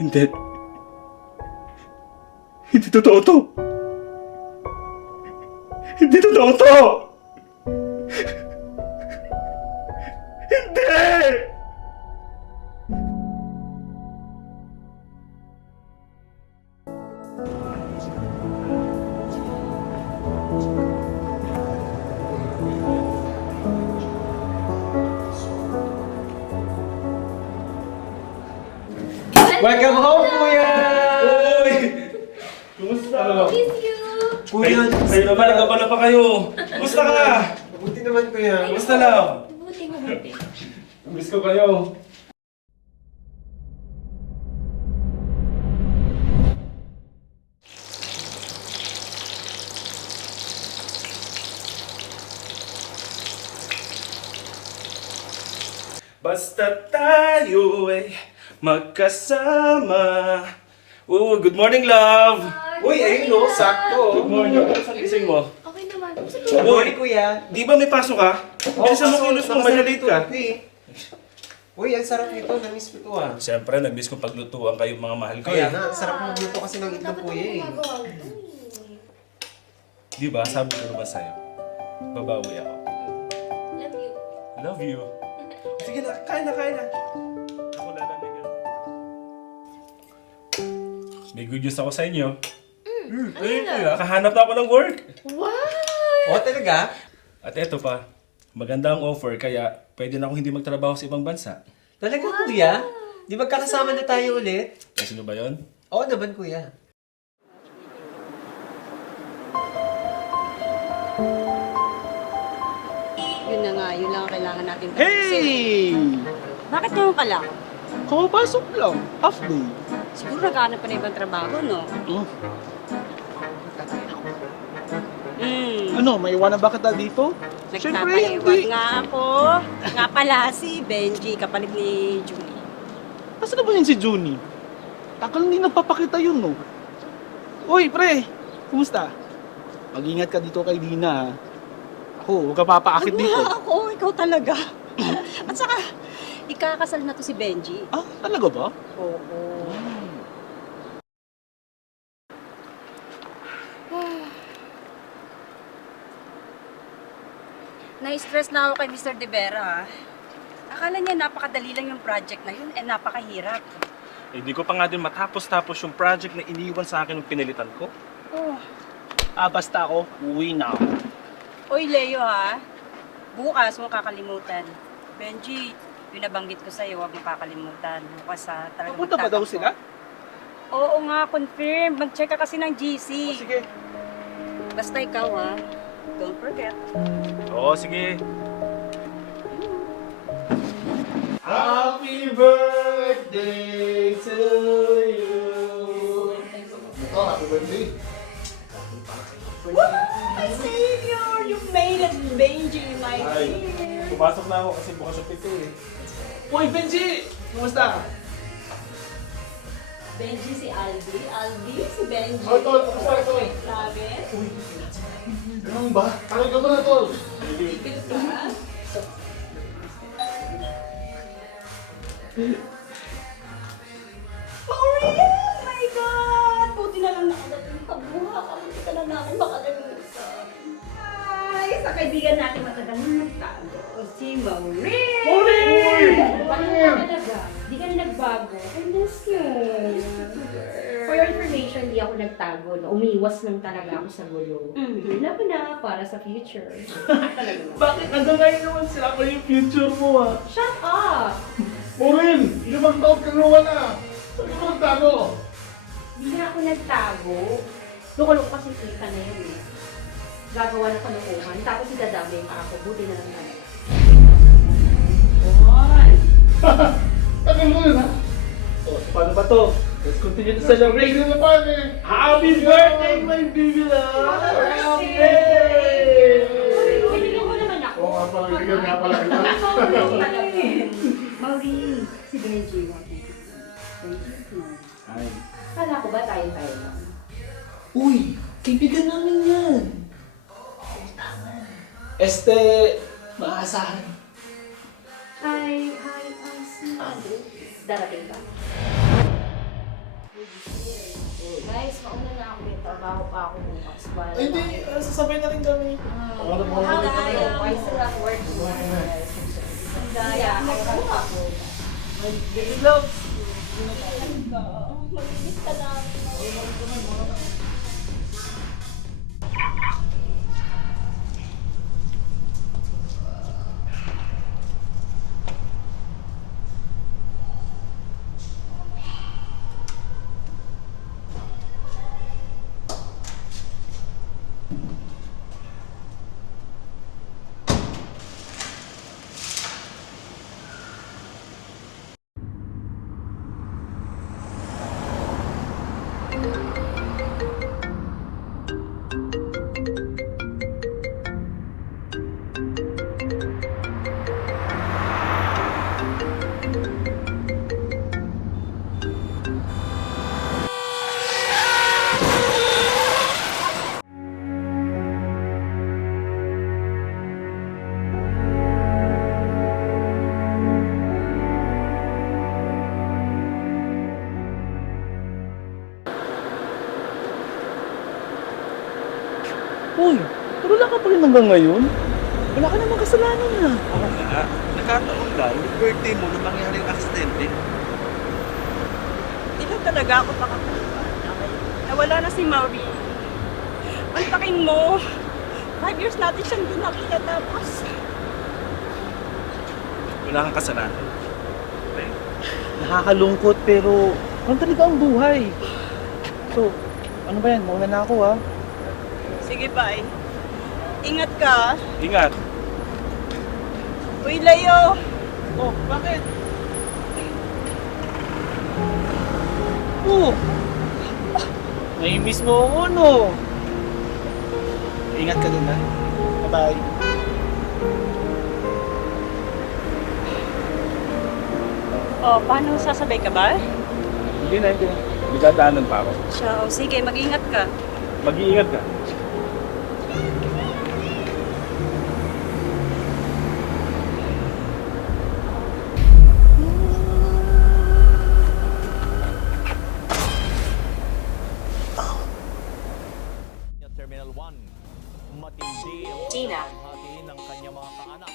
Hindi. Hindi totoo to. Hindi totoo to. Hindi! Welcome home, Kuya! Uy! Kumusta? Miss you! Kuya, Kayo naman, nagkabala pa kayo. Kumusta ka? mabuti naman, Kuya. Kumusta lang? Mabuti, mabuti. Miss ko kayo. Basta tayo ay magkasama. Oh, good morning, love. Uy, ayun no, sakto. Good morning. Saan gising mo? Okay naman. Kumusta Good morning, Kuya. Di ba may pasok ka? Bilisan mo kilos mo, malilate ka. Uy, ang sarap nito. Namiss ko to ah. Siyempre, nag-miss kong paglutuan kayo mga mahal ko Kaya eh. na, ang sarap magluto kasi ng itlog, Dapat Kuya eh. ako gumagawa nito Di ba? Sabi ko ba sa'yo? Babawi ako. Love you. Love you. Sige na, kain na, kain na. Ako lalamig yan. May good news ako sa inyo. Ayun, kahanap na ako ng work. Wow! Oh, talaga? At eto pa, maganda ang offer kaya pwede na akong hindi magtrabaho sa ibang bansa. Talaga, Kuya? Di magkakasama na tayo ulit? Eh, sino ba yun? Oo naman, Kuya. Yun na nga, yun lang ang kailangan natin tapusin. Hey! Bakit ngayon ka lang? Kumapasok lang. Half day. Siguro naghahanap pa na ibang trabaho, no? Ano, may iwanan ba kita dito? Nagpapaiwag nga ako. Nga pala si Benji, kapalit ni Julie. Asa na ba yun si Junie? Takal hindi nagpapakita yun, no? Uy, pre! Kumusta? Mag-ingat ka dito kay Dina, ha? Ako, huwag ka papaakit Wag dito. nga ako, ikaw talaga. At saka, ikakasal na to si Benji. Ah, talaga ba? Oo. Na-stress na ako kay Mr. De Vera. Akala niya napakadali lang yung project na yun, napakahirap. Hindi ko pa nga din matapos-tapos yung project na iniwan sa akin ng pinilitan ko. Oh. Ah, basta ako, uwi na ako. Oy, Leo ha. Bukas mo kakalimutan. Benji, yung nabanggit ko sa'yo, huwag mo kakalimutan. Bukas ha, talaga Papunta ba daw magtatapos. sila? Oo nga, confirm. Mag-check ka kasi ng GC. Sige. Basta ikaw ha. Don't forget. Oo, sige. Happy birthday to you! Oh, happy birthday. My savior! You made it, Benji, my dear. Pumasok na ako kasi bukas yung pito eh. Uy, Benji! Kumusta? Benji si Aldi. Aldi si Benji. Oh, tol, kamusta, tol? Grabe. Ganun ba? Tagal ka ba na, tol? Tigil ka. Maria! Oh my God! Buti na lang nakadating ka buha ka. Buti ka na namin makalimutan. Ay, sa kaibigan natin matagal na nagtago. Si Maureen! Maureen! Talaga. Di ka na nagbago. I miss you. For your information, di ako nagtago. No? Umiwas lang talaga ako sa gulo. Labo na para sa future. Bakit hanggang ngayon naman sila ko yung future mo, ha? Shut up! Maureen! Ilang taon ka naman na! Saan ka magtago? Di na ako nagtago. Lukulok kasi kita na yun eh. Gagawa ng kalukuhan. Tapos idadamay pa ako. Buti na lang talaga. Tagal mo yun, ha? O, paano ba to? Let's continue to celebrate. Celebrate na pa, eh! Happy birthday, my baby love! Happy birthday! Bibigyan mo naman ako. Oo nga pala, bigyan nga pala kita. Maureen, si Benji. Ay. Kala ko ba tayo lang? Uy, kaibigan namin yan. Este, maasahan. Hi, Asi. Darating ka. Guys, mauna na ako dito. Bago pa ako bukas. Ay, hindi. Sasabay na rin kami. I still have work to do. Ang daya. Baby love. Mag-ibig ka namin. Uy, tulala ka pa rin hanggang ngayon? Wala ka namang kasalanan na. Oo nga, nakataon lang, yung birthday mo nung mangyaring aksidente. Hindi lang talaga ako makapunta. Nawala na si Mauri. Ang takin mo. 5 years natin siyang di nakita tapos. Wala kang kasalanan. Okay? Nakakalungkot pero ano talaga ang buhay? So, ano ba yan? Mauna na ako ha. Sige, bye. Ingat ka. Ingat. Uy, Leo. Oh, bakit? Oh! Nai-miss mo ako, no? Ingat ka din, ha? Bye-bye. Oh, paano sasabay ka ba? Hindi na, hindi na. May dadaanan pa ako. Siya, oh, sige, mag-ingat ka. Mag-iingat ka. Terminal 1, matindi ang Dina. hati ng kanyang mga kaanak.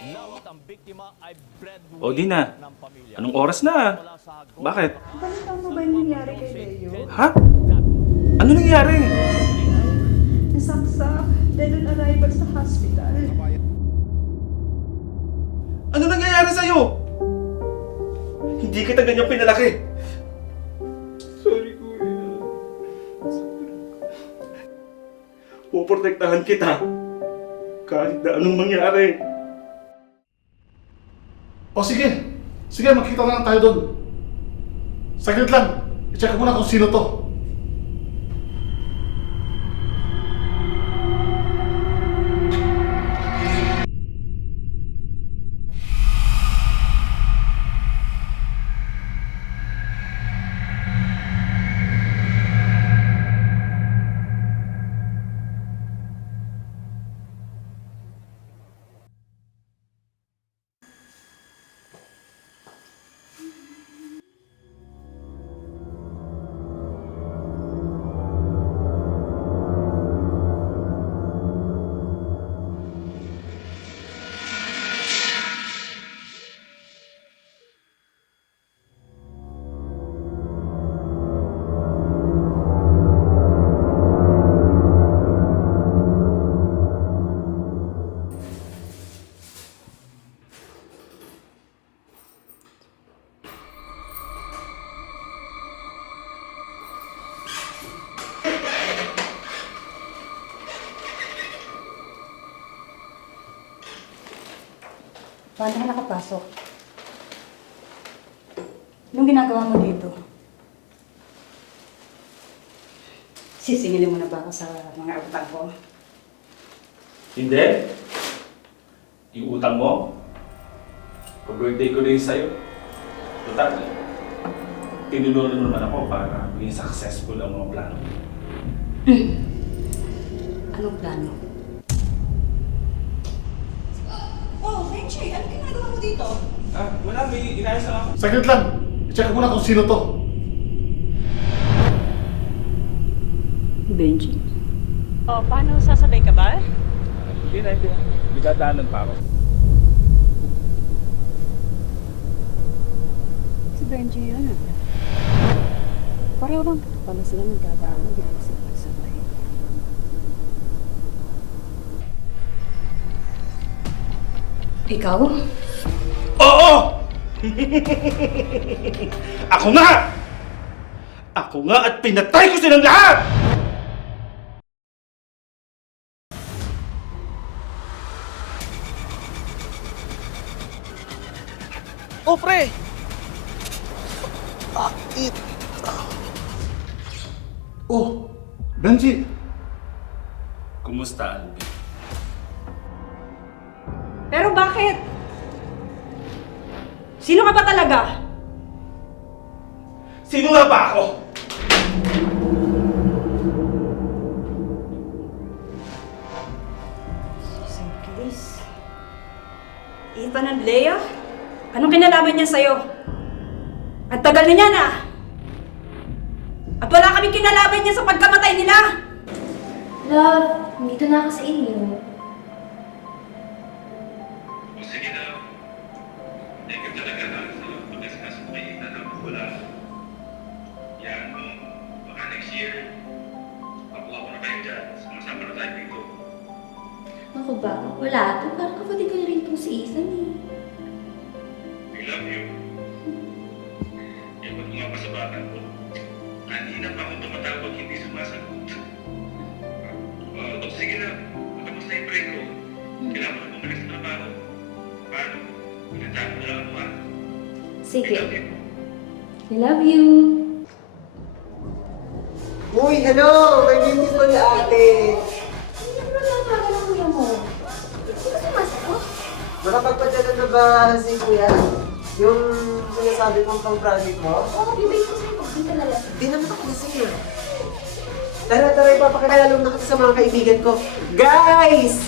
Lawat ang biktima ay breadwinner O, Dina. ng pamilya. Anong oras na? Wala sa hagod. Bakit? Balita mo ba yung nangyari kay Leo? Ha? Ano nangyari? Nasaksak, dead on arrival sa hospital. Ano nangyayari sa'yo? Hindi kita ganyan pinalaki. Sorry, kuya. Puprotektahan kita. Kahit na anong mangyari. O sige. Sige, magkita na lang tayo doon. Saglit lang. I-check ko muna kung sino to. Paano ka nakapasok? Anong ginagawa mo dito? Sisingilin mo na ba ako sa mga utang ko? Hindi. Yung utang mo, pag-birthday ko rin sa'yo. Total, tinulungan mo naman ako para maging successful ang mga plano. Anong plano? Oh, Renchi, ano ginagawa mo dito? Wala, may inayos lang ako. Saglit lang. I-check ko muna kung sino to. Benji. Oh, paano sasabay ka ba? Hindi na. Bigadanan pa ako. Si Benji yun ah. Pareho lang pala sila nagkagawa. Hindi ko sila sabay. Ikaw? Oo! Ako nga! Ako nga at pinatay ko silang lahat! Oh, pre! Oh, Benji. Kumusta, Alvin? Pero bakit? Sino ka ba talaga? Sino nga ba ako? Susan Chris. Ethan and Leia? Anong kinalaman niya sa'yo? Ang tagal na niya na! At wala kaming kinalaman niya sa pagkamatay nila! Love, dito na ako sa inyo. Sige na. Thank you talaga na sa pag-discuss mo kay Ethan na wala. Yan mo. Baka next year, makuha ko na kayo dyan. Sumasama na tayo dito. Ako ba? Wala to. Parang kapatid ko na rin itong si Ethan eh. I love you. Yung mga pasabatan ko. Kanina pa akong tumatawag, hindi sumasagot. Sige na. Matapos na yung break ko. Kailangan ko na bumalik sa trabaho. Paano? Pinantahan mo na lang ako ha. Sige. I love you. I love you. Uy, hello! My beautiful ate! Hindi mo na natawagan ang kuya mo. Hindi ka sumasagot. Nakapagpadala na ba si kuya? Yung sinasabi kong pang-project mo? Oo, bibig ko sa'yo. Hindi talaga. Di naman ako lasing ah. Tara, ipapakilala na kita sa mga kaibigan ko. Guys!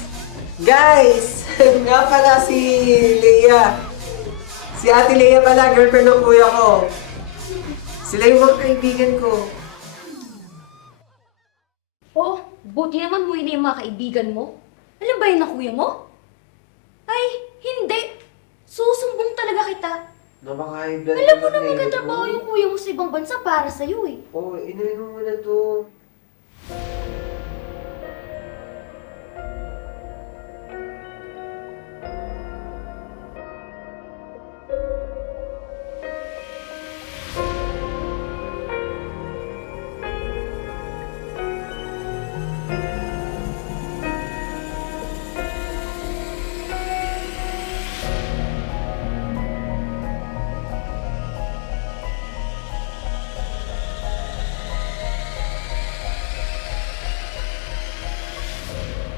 Guys! Nga pala si Leia. Si Ate Leia pala, girlfriend ng kuya ko. Sila yung mga kaibigan ko. Oo, buti naman mo hindi yung mga kaibigan mo. Alam ba yun na kuya mo? Ay, hindi. Susumbong talaga kita. Napaka-high blood. Alam mo na magkatrabaho yung kuya mo sa ibang bansa para sa'yo eh. Oo, inumin mo na to.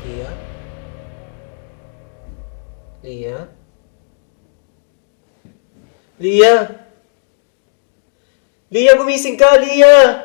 Leia? Leia? Leia? Leia, gumising ka! Leia!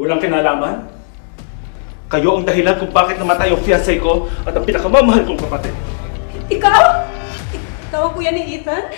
Walang kinalaman? Kayo ang dahilan kung bakit namatay yung fiancé ko at ang pinakamamahal kong kapatid. Ikaw? Ikaw ang kuya ni Ethan?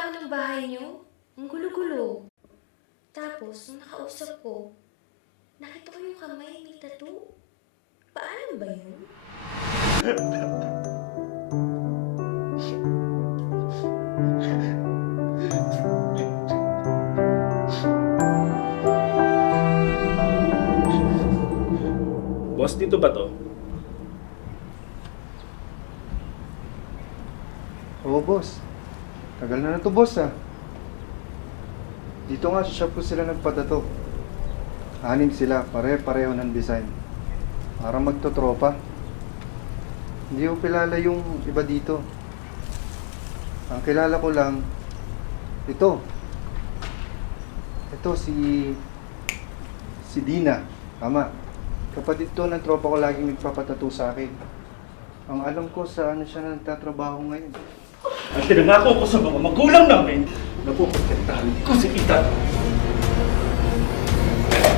ako ng bahay niyo. Ang gulo-gulo. Tapos, nung nakausap ko, nakita ko yung kamay may tattoo. Paano ba yun? Boss, dito ba to? Oo, boss. Tagal na to, boss, ah. Dito nga sa shop ko sila nagpadato. 6 sila, pare-pareho ng design. Para magtotropa. Hindi ko kilala yung iba dito. Ang kilala ko lang, ito. Ito, si Dina. Tama. Kapatid to ng tropa ko laging nagpapatato sa akin. Ang alam ko sa ano siya nagtatrabaho ngayon. Ang tinangako ko sa mga magulang namin na puprotektahan ko si Ethan.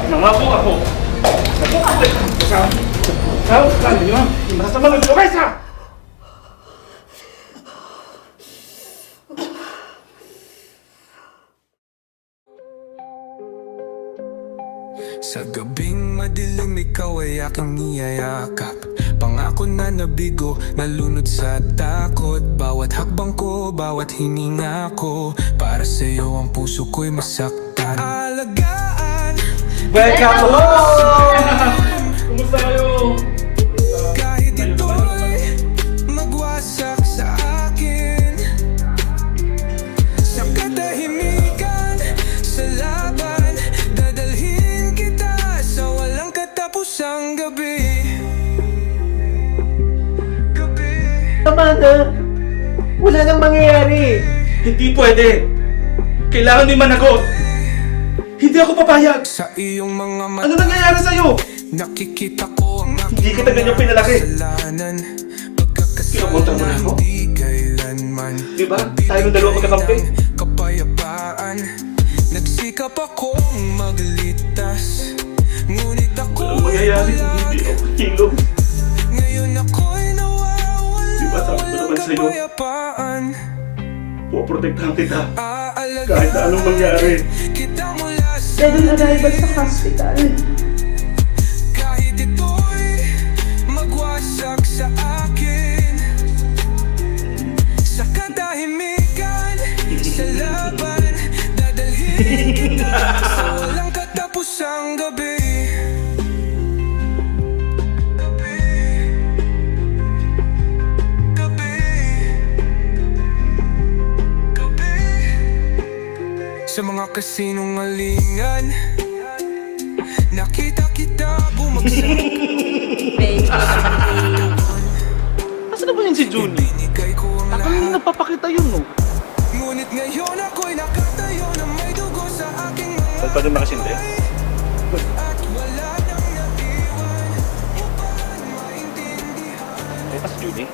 Nangako ako na puprotektahan ko sa ninyo yung nasa mga lumesa! Sa gabing madilim, ikaw ay aking niyayakap. Pangako na nabigo, nalunod sa takot. Bawat hakbang ko, bawat hininga ko, para sa'yo ang puso ko'y masaktan. Alagaan, welcome home! Kumusta kayo? kahit ito'y magwasak sa akin. Sa katahimikan, sa laban, dadalhin kita sa walang katapusang gabi. Tama na. Wala nang mangyayari. Hindi pwede. Kailangan may managot. Hindi ako papayag. Sa iyong mga mata, Ano nangyayari sa'yo? nakikita ko ang Hindi kita ganyan pinalaki. kasalanan. Kinapunta mo na ako? Di kailanman Di ba? Tayong dalawa magkakampi. kapayapaan. Nagsikap akong maglitas, ngunit ako Ano mangyayari kung hindi ako hilom? ngayon ako'y nawawala. Di ba sabi ko naman Walang sa'yo? kapayapaan. Puprotektahan kita. Aalagaan Kahit na anong mangyari. kita mula sa Sudden arrival sa hospital. kahit ito'y magwasak sa akin. Sa katahimikan, sa laban, dadalhin kita sa walang katapusang gabi. Sa mga kasinungalingan, nakita kita bumagsak. Asa na ba yun si Junie? Binigay ko ang Tagal na nagpapakita yun, no? ngunit ngayon ako'y nakatayo na may dugo sa aking mga Saan pa rin makasindi? at wala nang naiwan upang maintindihan. Ay, pas Judy.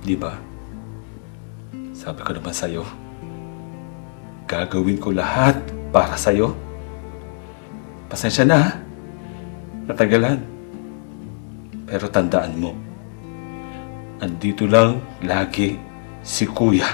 Di ba? Sabi ko naman sa'yo, gagawin ko lahat para sa'yo. Pasensya na, ha? Natagalan. Pero tandaan mo, andito lang lagi si Kuya.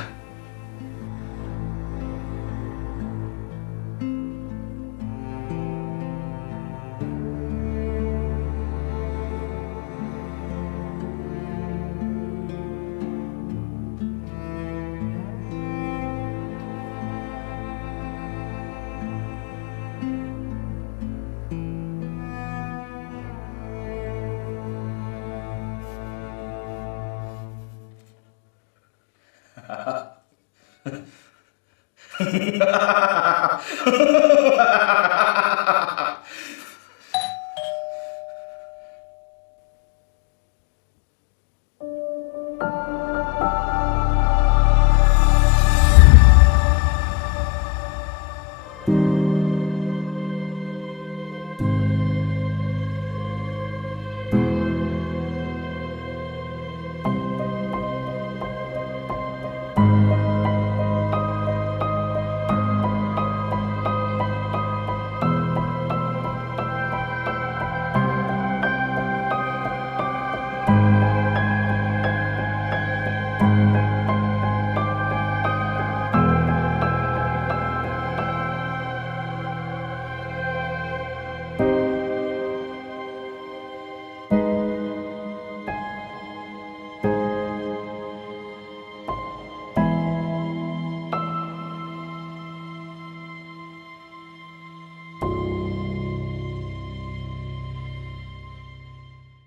Ha ha ha ha!